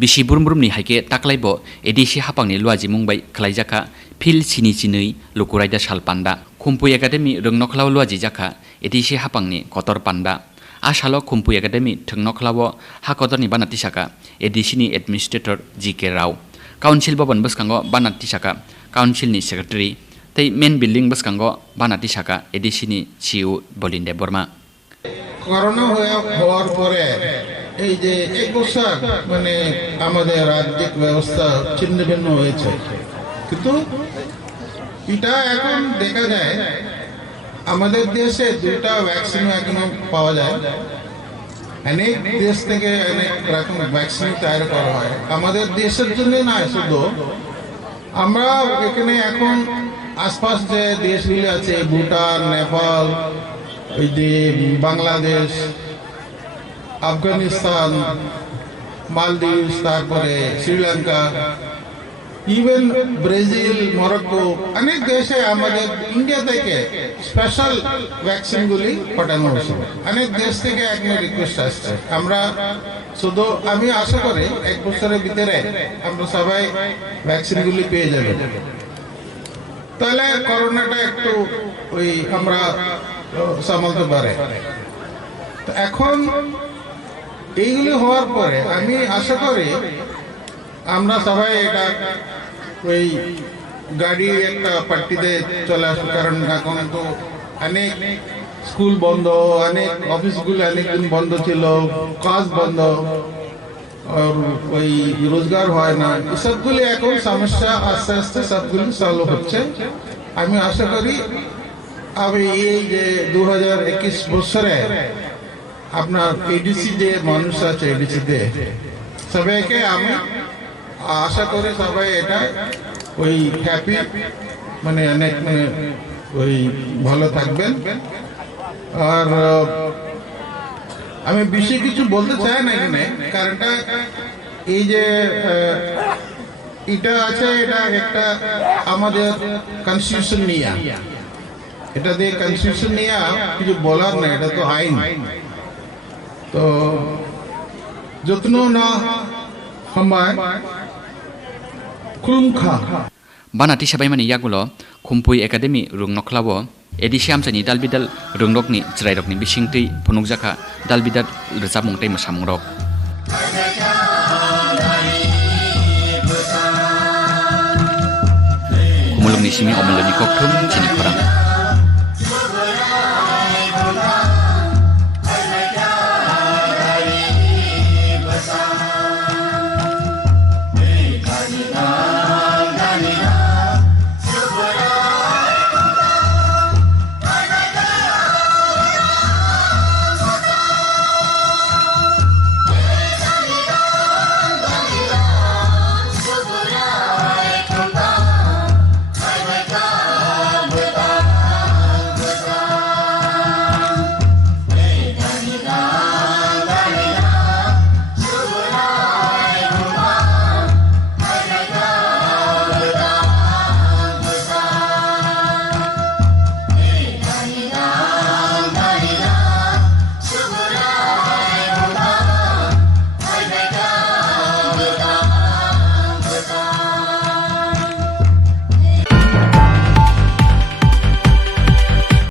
bisi burum-burumni haike taklaibo ADC Haphangni luaji mungbai khlaijaka Philsnichinwi Lukuraida salpanda Khumpui Academy rungnoklaw luaji jaka ADC Haphangni kotor panda asalo Khumpui Academy thungnokhlawo hakotorni banatisaka ADC ni administrator GK Rao council bobon boskango banatisaka council ni secretary tei main building boskango banatisaka ADC ni CEO Bolinde Borma corona হওয়ার পরে এই যে এক বছর মানে আমাদের আর্থিক ব্যবস্থা ছিন্ন ভিন্ন হয়েছে কিন্তু এটা এখন দেখা যায় আমাদের দেশে দুটা ভ্যাকসিন এখনো পাওয়া যায় অনেক দেশ থেকে অনেক রকম ভ্যাকসিন তৈরি করা হয় আমাদের দেশের জন্য না শুধু আমরা এখানে এখন আশপাশ যে দেশগুলি আছে ভুটান নেপাল ওই যে বাংলাদেশ আফগানিস্তান মালদ্বীপ তারপরে শ্রীলঙ্কা ইভেন ব্রাজিল মরক্কো অনেক দেশে আমাদের ইন্ডিয়া থেকে স্পেশাল ভ্যাকসিনগুলি পাঠানো হয়েছে অনেক দেশ থেকে এখন রিকোয়েস্ট আসছে আমরা শুধু আমি আশা করি এক বছরের ভিতরে আমরা সবাই ভ্যাকসিনগুলি পেয়ে যাবে তাহলে করোনাটা একটু ওই আমরা সামালতে পারে এখন এইগুলি হওয়ার পরে আমি আশা করি আমরা সবাই এটা ওই গাড়ি একটা পার্টিতে চলে আসবো কারণ এখন তো অনেক স্কুল বন্ধ অনেক অফিসগুলি অনেকদিন বন্ধ ছিল কাজ বন্ধ আর ওই রোজগার হয় না সবগুলি এখন সমস্যা আস্তে আস্তে সবগুলি সলভ হচ্ছে আমি আশা করি আমি এই যে 2021 বছরে আপনার এডিসি যে মানুষ আছে এডিসিতে সবাইকে আমি আশা করি সবাই এটা ওই হ্যাপি মানে অনেক ওই ভালো থাকবেন আর আমি বেশি কিছু বলতে চাই না এখানে কারণটা এই যে এটা আছে এটা একটা আমাদের কনস্টিটিউশন নিয়ে এটা দিয়ে কনস্টিটিউশন নিয়ে কিছু বলার না এটা তো আইন তো যত্ন না সময় খুলুমখা banati sabaimani yagulo Khumpui Academy rungnokhlawo ADC amchani dalbidal rungrokni chrairokni bisingtwi phunukjaka dalbidal rjamung tei masamungrok Khumulungni simi omoloni kokthum Chini Khorang